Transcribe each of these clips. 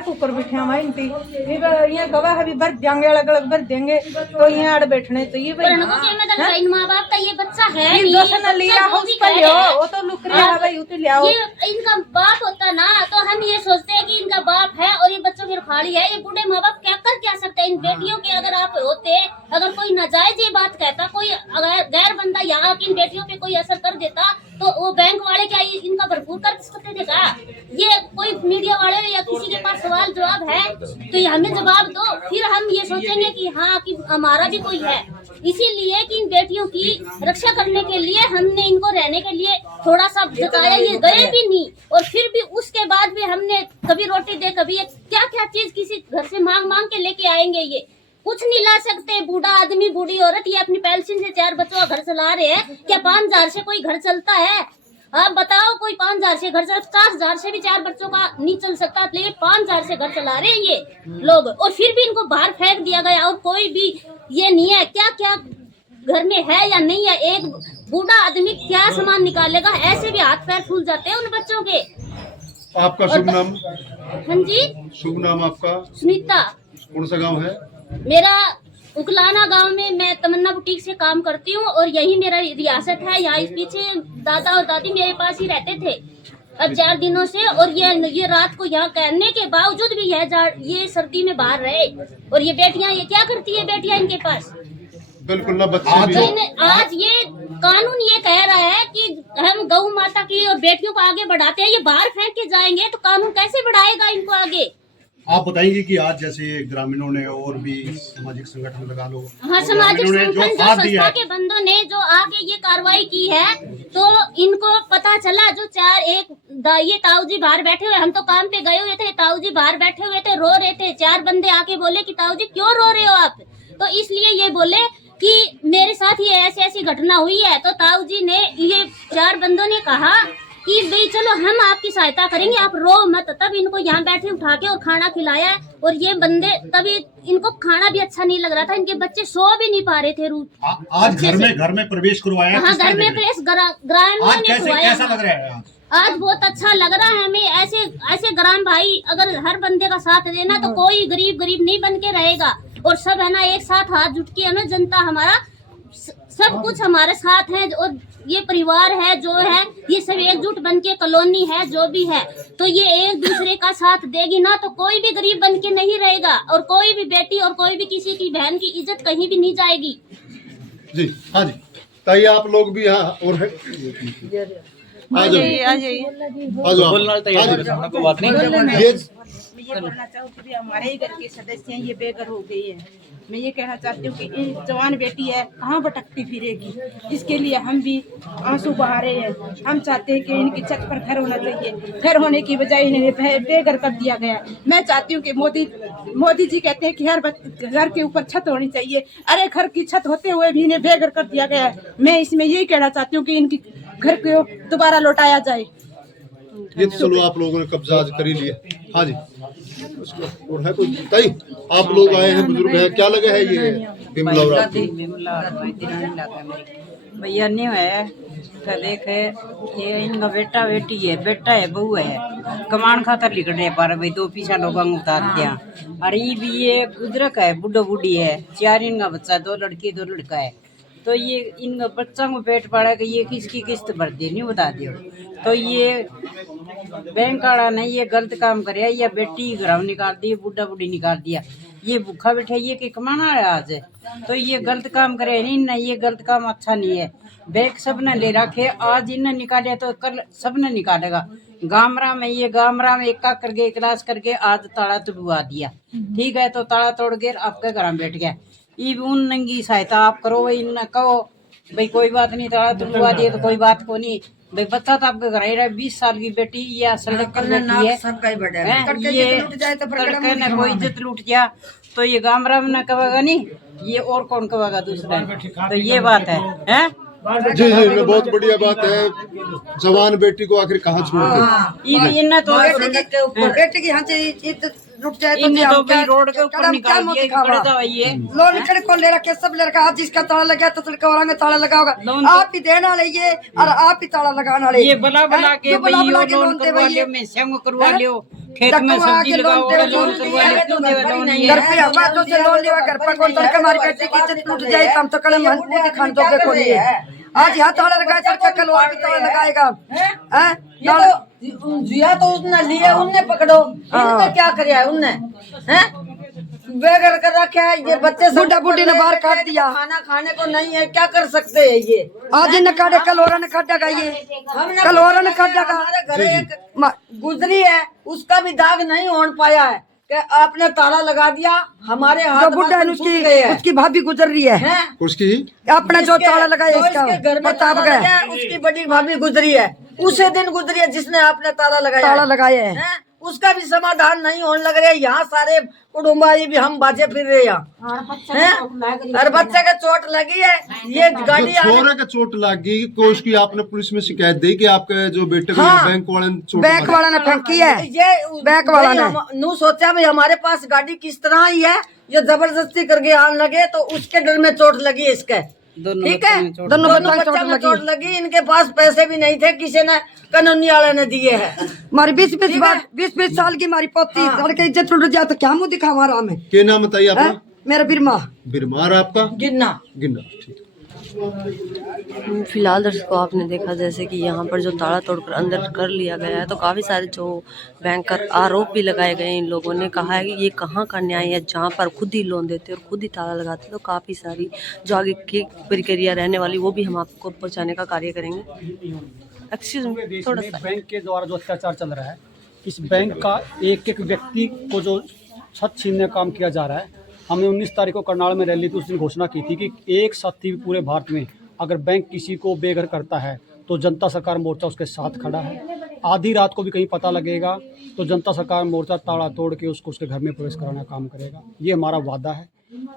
चार कुकर बिठा हुआ इनकी ये गवाह है भी भर देंगे, अलग अलग भर देंगे तो यहाँ आड़ बैठने चाहिए भाई। माँ बाप का ये बच्चा है लिया उस पर लियो, वो तो लुक रहा है भाई, उसे लियाओ। ये इनका बाप होता ना तो हम ये सोचते हैं कि इनका बाप है और ये बच्चों की रुखाड़ी है। ये बूढ़े माँ बाप क्या कर क्या सकते हैं इन बेटियों के? अगर आप होते, अगर कोई नाजायज ये बात कहता, कोई अगर गैर बंदा यहाँ की इन बेटियों पे कोई असर कर देता तो वो बैंक वाले क्या इनका भरपूर कर सकते थे क्या? ये कोई मीडिया वाले या किसी के पास सवाल जवाब है तो ये हमें जवाब दो, फिर हम ये सोचेंगे कि हाँ कि हमारा भी कोई है। इसीलिए कि इन बेटियों की रक्षा करने के लिए हमने इनको रहने के लिए थोड़ा सा जताया, ये गए भी नहीं और फिर भी उसके बाद भी हमने कभी रोटी दे, कभी क्या क्या चीज किसी घर से मांग मांग के लेके आएंगे। ये कुछ नहीं ला सकते। बूढ़ा आदमी बूढ़ी औरत ये अपनी पेंशन से 4 बच्चों का घर चला रहे हैं। क्या 5,000 से कोई घर चलता है? आप बताओ, कोई 5,000 से घर चला? 50,000 से भी 4 बच्चों का नहीं चल सकता, लेकिन 5,000 से घर चला रहे हैं ये लोग और फिर भी इनको बाहर फेंक दिया गया और कोई भी ये नहीं है क्या क्या घर में है या नहीं है। एक बूढ़ा आदमी क्या सामान निकालेगा? ऐसे भी हाथ पैर फूल जाते हैं उन बच्चों के। आपका शुभ नाम? हाँ जी, शुभ नाम आपका? सुनीता। कौन सा गांव है? मेरा उकलाना गांव में मैं तमन्ना बुटीक से काम करती हूँ और यही मेरा रियासत है। यहाँ इस पीछे दादा और दादी मेरे पास ही रहते थे अब 4 दिनों से और ये रात को यहाँ कहने के बावजूद भी ये सर्दी में बाहर रहे। और ये बेटियां ये क्या करती है बेटियां इनके पास? बिल्कुल ना बच्चे भी। आज ये कानून ये कह रहा है कि हम गौ माता की और बेटियों को आगे बढ़ाते हैं, ये बाहर फेंक के जाएंगे तो कानून कैसे बढ़ाएगा इनको आगे? आप बताएंगे कि आज जैसे ग्रामीणों ने और भी सामाजिक संगठन लगा लो, हाँ, सामाजिक संगठन जो संस्था के बंदों ने जो आगे ये कार्रवाई की है तो इनको पता चला जो ये ताऊ जी बाहर बैठे हुए, हम तो काम पे गए हुए थे, ताऊ जी बाहर बैठे हुए थे, रो रहे थे। 4 बंदे आके बोले कि ताऊ जी क्यों रो रहे हो आप? तो इसलिए ये बोले कि मेरे साथ ये ऐसी ऐसी घटना हुई है। तो ताऊ जी ने, ये 4 बंदों ने कहा कि भाई चलो हम आपकी सहायता करेंगे, आप रो मत। तब इनको यहाँ बैठे उठा के और खाना खिलाया और ये बंदे, तभी इनको खाना भी अच्छा नहीं लग रहा था, इनके बच्चे सो भी नहीं पा रहे थे। आज घर में प्रवेश करवाया? हाँ, घर में प्रवेश ग्रामीणों ने करवाया। कैसा लग रहा है आज बहुत अच्छा लग रहा है हमें। ऐसे ग्राम भाई अगर हर बंदे का साथ देना तो कोई गरीब नहीं बन के रहेगा और सब है ना एक साथ हाथ जुट के है ना, जनता हमारा सब कुछ हमारे साथ है और ये परिवार है जो है ये सब एकजुट बन के, कॉलोनी है जो भी है तो ये एक दूसरे का साथ देगी ना तो कोई भी गरीब बन के नहीं रहेगा और कोई भी बेटी और कोई भी किसी की बहन की इज्जत कहीं भी नहीं जाएगी। जी हाँ जी, ताई आप लोग भी यहाँ और है? आ जाइए। बोलना चाहूँ कि हमारे ही घर के सदस्य हैं, ये बेघर हो गई है। मैं ये कहना चाहती हूँ कि इन जवान बेटी है कहाँ भटकती फिरेगी, इसके लिए हम भी आंसू बहा रहे हैं। हम चाहते हैं कि इनकी छत पर घर होना चाहिए, घर होने की बजाय इन्हें बेघर कर दिया गया। मैं चाहती हूँ कि मोदी जी कहते हैं कि हर घर के ऊपर छत होनी चाहिए, अरे घर की छत होते हुए भी इन्हें बेघर कर दिया गया है। मैं इसमें यही कहना चाहती हूँ कि इनकी घर को दोबारा लौटाया जाए। ये तो चलो आप लोगों ने कब्जा आज कर ही लिया। हाँ जी, और है कोई? ताई आप लोग आए हैं, बुजुर्ग है, क्या लगे है ये भैया नहीं है तो देखे ये इनका बेटा बेटी है, बेटा है बहू है, कमान खातर लिख रहे पर भाई 2 पीछा लोगों उतार दिया। अरे ये बुजुर्ग है, बुढ़ो बुढ़ी है, 4 इनका बच्चा, 2 लड़की 2 लड़का है। तो ये इन बच्चों को पेट पाड़ा कि ये किसकी किस्त भर दे नहीं बता दियो। तो ये बैंक वाला ने ये गलत काम करे, या बेटी घर निकाल दी, बुढ़ा बुढ़ी निकाल दिया, ये भूखा बैठा ये कि कमाना है आज। तो ये गलत काम करे नहीं ना, ये गलत काम अच्छा नहीं है। बैंक सबने ले रखे, आज इन्हें निकाले तो कल सबने निकालेगा। गामरा में एक करके एक क्लास करके आज ताला तोड़वा दिया, ठीक है, तो ताला तोड़ के आपके घर में बैठ गया। ये उन नंगी सहायता आप करो, भाई न कहो भाई कोई बात नहीं, ताला तोड़वा दिए तो कोई बात को नहीं भाई। बच्चा तो आपके घर ही रहा, 20 साल की बेटी या सड़क पर बेटी है, ये तड़के न कोई इज्जत लूट गया तो ये गामरा में न कहेगा नहीं, ये और कौन कहेगा दूसरा। तो ये बात है। जी जी, बहुत बढ़िया बात है। जवान बेटी को आखिर कहाँ छोड़ इन्हें तो बेटे की रुक जाए तो भाई रोड के ऊपर निकाल दिया ये लोन लड़के को ले रखे, सब लड़का आप जिसका ताला लगा तो लड़का और ताला लगाओगा, आप ही देना ये और आप ही ताला लगाना। ये बला के लोन करवा लियो, मैं संग करवा लियो, खेत में सब्जी लगाओ लोन करवा ले क्यों देवे लोन ये घर पे हवा तो से लोन लेवा घर पर कौन तड़के मारी बेटी की इज्जत टूट जाए हम तो कल मन को खान तो के कोई है आज यहाँ ताला लगाए तड़के कल और भी ताला लगाएगा हैं जिया तो उसने लिए उनने पकड़ो इनमें क्या करे है उनने हैं बेघर कर रखा है ये बच्चे बुढ़ा बुढ़ी ने बाहर काट दिया खाना खाने को नहीं है क्या कर सकते हैं ये आज न काटे कल और न काटेगा ये कल और न काटेगा घर एक गुजरी है उसका भी दाग नहीं होने पाया है कि आपने ताला लगा दिया हमारे जो हाथ बुढ़ा है उसकी भाभी गुजर रही है उसकी अपने जो ताला लगाया इसका घर में ताला लगाया है, उसकी बड़ी भाभी गुजरी है उसी दिन गुजरी है जिसने आपने ताला लगाया है उसका भी समाधान नहीं होने लग रहा है। यहाँ सारे कुटुम्बाई भी हम बाजे फिर रहे हैं हर बच्चे के चोट लगी है ये गाड़ी छोरे के चोट लगी कोई उसकी आपने पुलिस में शिकायत दी कि आपके जो बेटे को बैंक वाले ने चोट बैंक वाला ने फेंकी है ये बैंक वाला ने नू सोचा भाई हमारे पास गाड़ी किस तरह आई है ये जबरदस्ती करके आने लगे तो उसके डर में चोट लगी इसके ठीक है दोनों बच्चों में चोट लगी इनके पास पैसे भी नहीं थे किसी ने कानूनी वाले ने दिए हैं हमारी 20 साल की हमारी पोती लड़के इज्जत टूट जाए तो क्या मुँह दिखा हमारा हमें क्या नाम बताइए आपका मेरा बिरमा बिरमार आपका गिनना ठीक। फिलहाल दर्शकों आपने देखा जैसे कि यहाँ पर जो ताला तोड़कर अंदर कर लिया गया है तो काफ़ी सारे जो बैंकर आरोप भी लगाए गए इन लोगों ने कहा है कि ये कहाँ का न्याय है जहाँ पर खुद ही लोन देते और खुद ही ताला लगाते तो काफ़ी सारी जो आगे की प्रक्रिया रहने वाली वो भी हम आपको पहुँचाने का कार्य करेंगे। एक्सक्यूज मी थोड़ा सा बैंक के द्वारा जो अत्याचार चल रहा है इस बैंक का एक एक व्यक्ति को जो छत छीनने का काम किया जा रहा है हमने 19 तारीख को करनाल में रैली थी उस दिन घोषणा की थी कि एक साथी पूरे भारत में अगर बैंक किसी को बेघर करता है तो जनता सरकार मोर्चा उसके साथ खड़ा है। आधी रात को भी कहीं पता लगेगा तो जनता सरकार मोर्चा ताला तोड़ के उसको उसके घर में प्रवेश कराने का काम करेगा। ये हमारा वादा है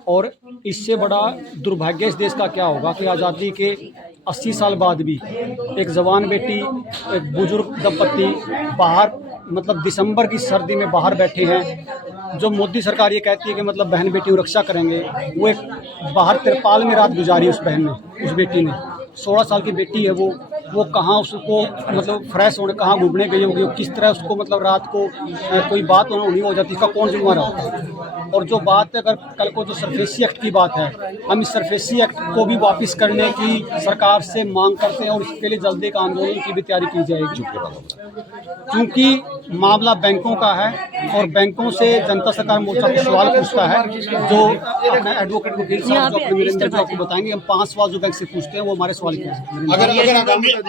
और इससे बड़ा दुर्भाग्य इस देश का क्या होगा कि आज़ादी के 80 साल बाद भी एक जवान बेटी एक बुजुर्ग दंपति बाहर मतलब दिसंबर की सर्दी में बाहर बैठे हैं। जो मोदी सरकार ये कहती है कि मतलब बहन बेटी की रक्षा करेंगे वो एक बाहर तिरपाल में रात गुजारी उस बहन ने उस बेटी ने 16 साल की बेटी है वो कहाँ उसको मतलब फ्रेश होने कहाँ घूमने गई होगी किस तरह उसको मतलब रात को कोई बात होनी हो जाती है इसका कौन जिम्मेदार होता है। और जो बात है अगर कल को जो सरफेसी एक्ट की बात है हम इस सरफेसी एक्ट को भी वापस करने की सरकार से मांग करते हैं और इसके लिए जल्दी एक आंदोलन की भी तैयारी की जाएगी क्योंकि मामला बैंकों का है और बैंकों से जनता सरकार मोर्चा को सवाल पूछता है जो अपने एडवोकेट वकील साहब जो अपने मिलेंगे जो आपको बताएंगे हम 5 सवाल जो बैंक से पूछते हैं वो हमारे सवाल के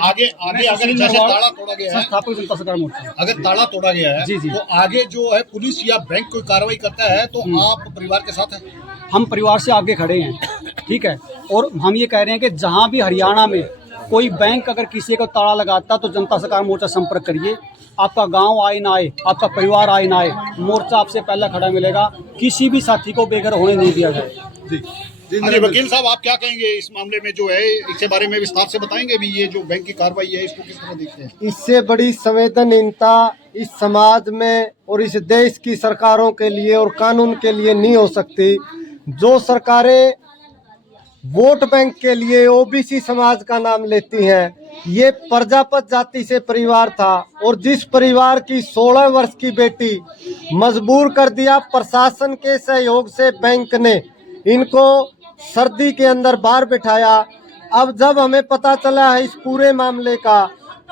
आगे अगर जैसे ताला तोड़ा गया है स्थापक जनता सरकार मोर्चा अगर ताला तोड़ा गया है जी तो आगे जो है पुलिस या बैंक कोई कार्रवाई करता है तो आप परिवार के साथ हैं? हम परिवार से आगे खड़े हैं ठीक है और हम ये कह रहे हैं कि जहाँ भी हरियाणा में कोई बैंक अगर किसी को ताला लगाता तो जनता सरकार मोर्चा संपर्क करिए। आपका गांव आए ना आए आपका परिवार आए ना आए मोर्चा आपसे पहला खड़ा मिलेगा। किसी भी साथी को बेघर होने नहीं दिया जाए। अरे वकील साहब आप क्या कहेंगे इस मामले में जो है इसके बारे में विस्तार से बताएंगे भी ये जो बैंक की कार्रवाई है इसको किस तरह देखते हैं? इससे बड़ी संवेदनहीनता इस समाज में और इस देश की सरकारों के लिए और कानून के लिए नहीं हो सकती। जो सरकारें वोट बैंक के लिए ओबीसी समाज का नाम लेती हैं, ये प्रजापत जाति से परिवार था और जिस परिवार की 16 वर्ष की बेटी मजबूर कर दिया प्रशासन के सहयोग से बैंक ने इनको सर्दी के अंदर बाहर बिठाया। अब जब हमें पता चला है इस पूरे मामले का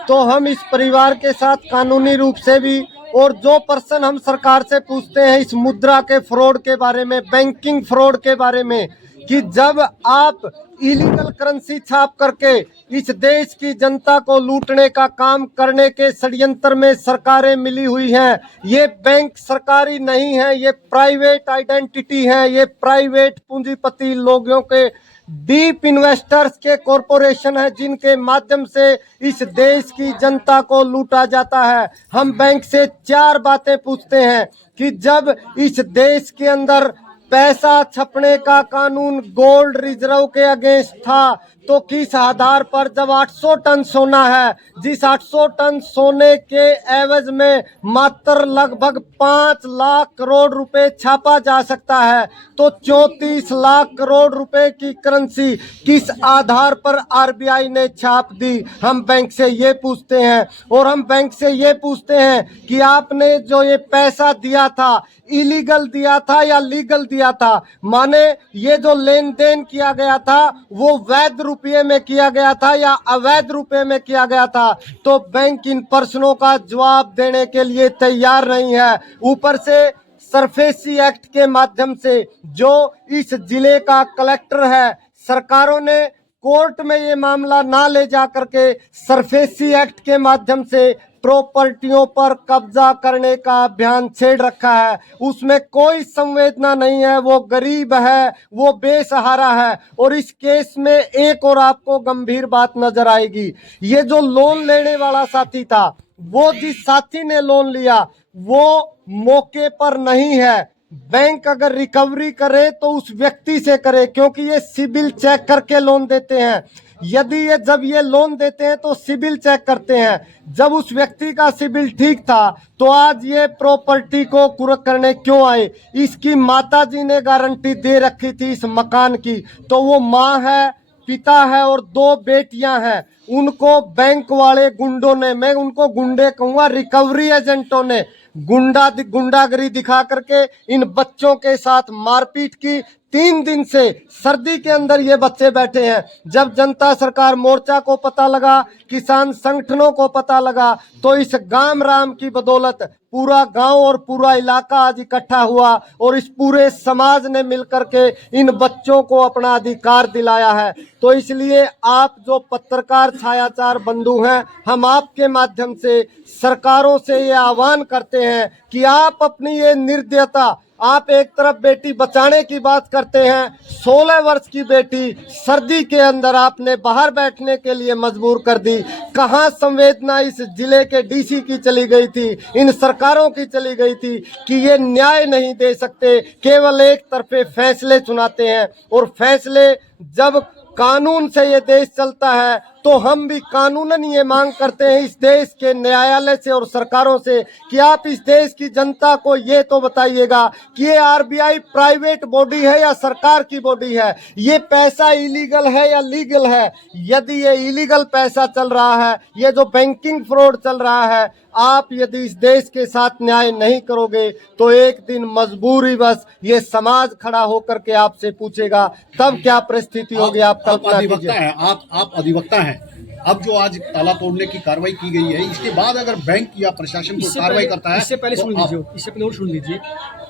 तो हम इस परिवार के साथ कानूनी रूप से भी और जो पर्सन हम सरकार से पूछते हैं इस मुद्रा के फ्रॉड के बारे में बैंकिंग फ्रॉड के बारे में कि जब आप इलीगल करेंसी छाप करके इस देश की जनता को लूटने का काम करने के षड्यंत्र में सरकारें मिली हुई हैं। ये बैंक सरकारी नहीं है, ये प्राइवेट आइडेंटिटी है, ये प्राइवेट पूंजीपति लोगों के डीप इन्वेस्टर्स के कॉरपोरेशन है जिनके माध्यम से इस देश की जनता को लूटा जाता है। हम बैंक से 4 बातें पूछते हैं कि जब इस देश के अंदर पैसा छपने का कानून गोल्ड रिजर्व के अगेंस्ट था तो किस आधार पर, जब 800 टन सोना है, जिस 800 टन सोने के एवज में मात्र लगभग 5 लाख करोड़ रुपए छापा जा सकता है, तो 34 लाख करोड़ रुपए की करेंसी किस आधार पर आरबीआई ने छाप दी? हम बैंक से ये पूछते हैं। और हम बैंक से ये पूछते हैं कि आपने जो ये पैसा दिया था, इलीगल दिया था या लीगल दिया था? माने ये जो लेन देन किया गया था वो वैध रुपये में किया गया था या अवैध रुपये में किया गया था? तो बैंक इन प्रश्नों का जवाब देने के लिए तैयार नहीं है। ऊपर से सरफेसी एक्ट के माध्यम से जो इस जिले का कलेक्टर है, सरकारों ने कोर्ट में ये मामला ना ले जा करके सरफेसी एक्ट के माध्यम से प्रॉपर्टियों पर कब्जा करने का अभियान छेड़ रखा है। उसमें कोई संवेदना नहीं है, वो गरीब है, वो बेसहारा है। और इस केस में एक और आपको गंभीर बात नजर आएगी, ये जो लोन लेने वाला साथी था, वो जिस साथी ने लोन लिया वो मौके पर नहीं है। बैंक अगर रिकवरी करे तो उस व्यक्ति से करे, क्योंकि ये सिबिल चेक करके लोन देते हैं। यदि ये जब ये लोन देते हैं तो सिबिल चेक करते हैं। जब उस व्यक्ति का सिबिल ठीक था तो आज ये प्रॉपर्टी को कुर्क करने क्यों आए? इसकी माताजी ने गारंटी दे रखी थी इस मकान की, तो वो माँ है, पिता है और 2 बेटियां हैं। उनको बैंक वाले गुंडों ने, मैं उनको गुंडे कहूंगा, रिकवरी एजेंटों ने गुंडागिरी दिखा करके इन बच्चों के साथ मारपीट की। 3 दिन से सर्दी के अंदर ये बच्चे बैठे हैं। जब जनता सरकार मोर्चा को पता लगा, किसान संगठनों को पता लगा, तो इस गांव राम की बदौलत पूरा गांव और पूरा इलाका आज इकट्ठा हुआ और इस पूरे समाज ने मिलकर के इन बच्चों को अपना अधिकार दिलाया है। तो इसलिए आप जो पत्रकार छायाचार बंधु हैं, हम आपके माध्यम से सरकारों से ये आह्वान करते हैं कि आप अपनी ये निर्दयता, आप एक तरफ बेटी बचाने की बात करते हैं, 16 वर्ष की बेटी सर्दी के अंदर आपने बाहर बैठने के लिए मजबूर कर दी। कहाँ संवेदना इस जिले के डीसी की चली गई थी, इन सरकारों की चली गई थी कि ये न्याय नहीं दे सकते, केवल एक तरफे फैसले सुनाते हैं। और फैसले, जब कानून से ये देश चलता है तो हम भी कानूनन ये मांग करते हैं इस देश के न्यायालय से और सरकारों से कि आप इस देश की जनता को ये तो बताइएगा कि ये आरबीआई प्राइवेट बॉडी है या सरकार की बॉडी है? ये पैसा इलीगल है या लीगल है? यदि ये इलीगल पैसा चल रहा है, ये जो बैंकिंग फ्रॉड चल रहा है, आप यदि इस देश के साथ न्याय नहीं करोगे तो एक दिन मजबूरी बस ये समाज खड़ा होकर के आपसे पूछेगा, तब क्या परिस्थिति होगी आप कल्पना कीजिए। आप अधिवक्ता हैं। अब जो आज ताला तोड़ने की कार्रवाई की गई है, इसके बाद अगर बैंक या प्रशासन को कार्रवाई करता है, इससे पहले सुन लीजिए, इससे पहले और सुन लीजिए,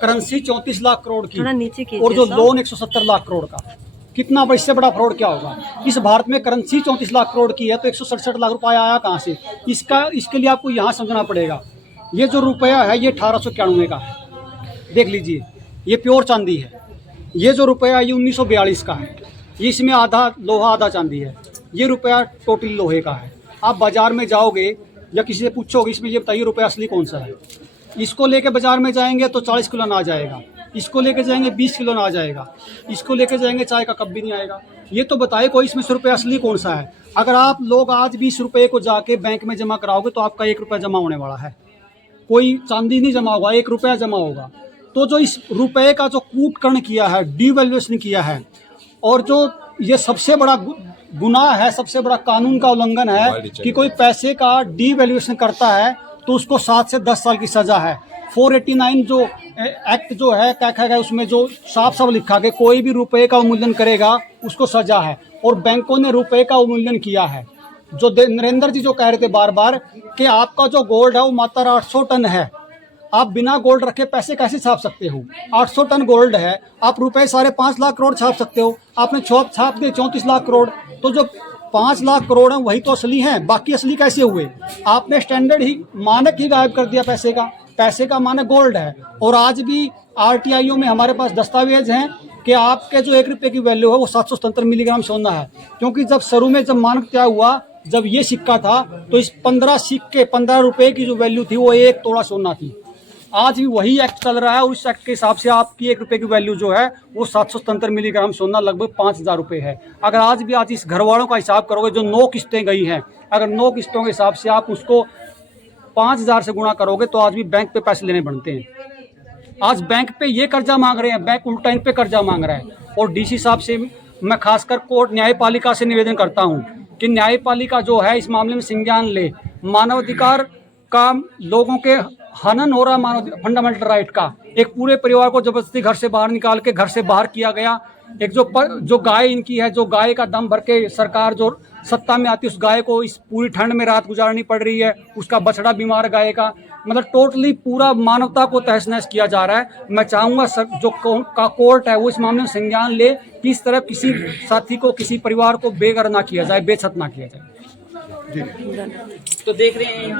करेंसी 34 लाख करोड़ थोड़ा नीचे की कीजिए और जो साहब। लोन 170 लाख करोड़ का, कितना इससे बड़ा फ्रॉड क्या होगा? इस भारत में करेंसी 34 लाख करोड़ की है तो 167 लाख रुपया आया कहाँ से? इसके लिए आपको यहाँ समझना पड़ेगा। ये जो रुपया है ये 1891 का है, देख लीजिए, ये प्योर चांदी है। ये जो रुपया है ये 1942 का है, ये इसमें आधा लोहा आधा चांदी है। ये रुपया टोटली लोहे का है। आप बाजार में जाओगे या किसी से पूछोगे इसमें ये बताइए रुपया असली कौन सा है? इसको लेके बाजार में जाएंगे तो 40 किलो ना आ जाएगा, इसको लेके जाएंगे 20 किलो ना आ जाएगा, इसको लेके जाएंगे चाय का कप भी नहीं आएगा। ये तो बताइए कोई इसमें से रुपया असली कौन सा है? अगर आप लोग आज 20 रुपये को जाके बैंक में जमा कराओगे तो आपका 1 रुपया जमा होने वाला है, कोई चांदी नहीं जमा होगा, 1 रुपया जमा होगा। तो जो इस रुपये का जो कूटकर्ण किया है, डिवैल्यूएशन किया है, और जो ये सबसे बड़ा गुनाह है, सबसे बड़ा कानून का उल्लंघन है कि कोई पैसे का डिवैल्यूएशन करता है तो उसको 7 से 10 साल की सज़ा है। 489 जो एक्ट जो है क्या है, उसमें जो साफ साफ लिखा है कोई भी रुपए का अवमूल्यन करेगा उसको सजा है। और बैंकों ने रुपए का अवमूल्यन किया है। जो नरेंद्र जी जो कह रहे थे बार बार कि आपका जो गोल्ड है वो मात्र 800 टन है, आप बिना गोल्ड रखे पैसे कैसे छाप सकते हो? 800 टन गोल्ड है, आप रुपए 5.5 लाख करोड़ छाप सकते हो, आपने छाप दिए 34 लाख करोड़। तो जो 5 लाख करोड़ हैं वही तो असली हैं, बाकी असली कैसे हुए? आपने स्टैंडर्ड ही, मानक ही गायब कर दिया पैसे का। पैसे का मानक गोल्ड है। और आज भी आरटीआईओ में हमारे पास दस्तावेज हैं कि आपके जो 1 रुपये की वैल्यू है वो 777 मिलीग्राम सोना है। क्योंकि जब शुरू में जब मानक क्या हुआ, जब ये सिक्का था तो इस 15 सिक्के 15 रुपये की जो वैल्यू थी वो 1 तोला सोना थी। आज भी वही एक्ट चल रहा है और इस एक्ट के हिसाब से आपकी 1 रुपये की वैल्यू जो है वो 777 मिलीग्राम सोना लगभग 5,000 रुपये है। अगर आज इस घर वालों का हिसाब करोगे जो 9 किस्तें गई हैं, अगर 9 किस्तों के हिसाब से आप उसको 5,000 से गुणा करोगे तो आज भी बैंक पे पैसे लेने बनते हैं। आज बैंक पे ये कर्जा मांग रहे हैं, बैंक उल्टा इन पे कर्जा मांग रहा है। और डीसी साहब से मैं खासकर कोर्ट न्यायपालिका से निवेदन करता हूँ कि न्यायपालिका जो है इस मामले में संज्ञान ले। मानवाधिकार का लोगों के हनन हो रहा मानव फंडामेंटल राइट का, एक पूरे परिवार को जबरदस्ती घर से बाहर निकाल के घर से बाहर किया गया। एक जो गाय इनकी है, जो गाय का दम भर के सरकार जो सत्ता में आती है उस गाय को इस पूरी ठंड में रात गुजारनी पड़ रही है, उसका बछड़ा बीमार गाय का, मतलब टोटली पूरा मानवता को तहस नहस किया जा रहा है। मैं चाहूँगा जो कोर्ट है वो इस मामले में संज्ञान ले कि इस तरह किसी साथी को, किसी परिवार को बेघर ना किया जाए, बेछत ना किया जाए। जी। तो देख रहे हैं